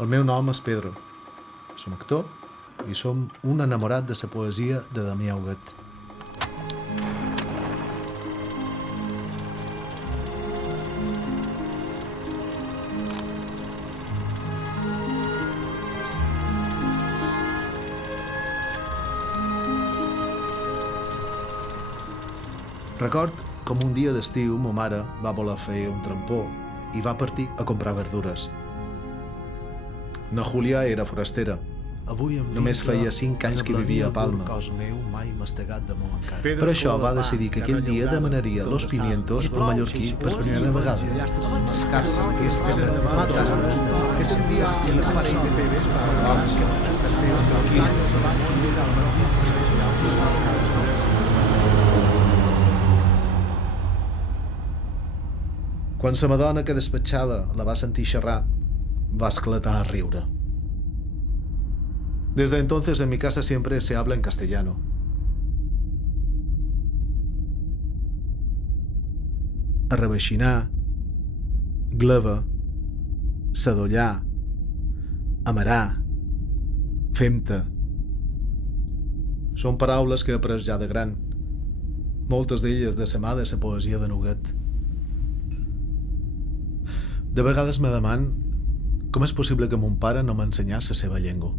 El meu nom és Pedro. Som actor i som un enamorat de la poesia de Damià Huguet. Record com un dia d'estiu ma mare va voler fer un trampó i va partir a comprar verdures. Na Júlia era forastera. Només feia 5 anys que vivia a Palma. Per això va decidir que aquell dia demanaria los pimientos al mallorquí per primera vegada. Quan la madona que despatxava la va sentir xerrar, va esclatar a riure. Desde entonces en mi casa siempre se habla en castellano. Arreveixinar, gleva, sadollar, amarar, femte. Són paraules que he après ja de gran, moltes d'elles de sa mà de la poesia de Huguet. De vegades me deman com és possible que mon pare no m'ensenyés la seva llengua.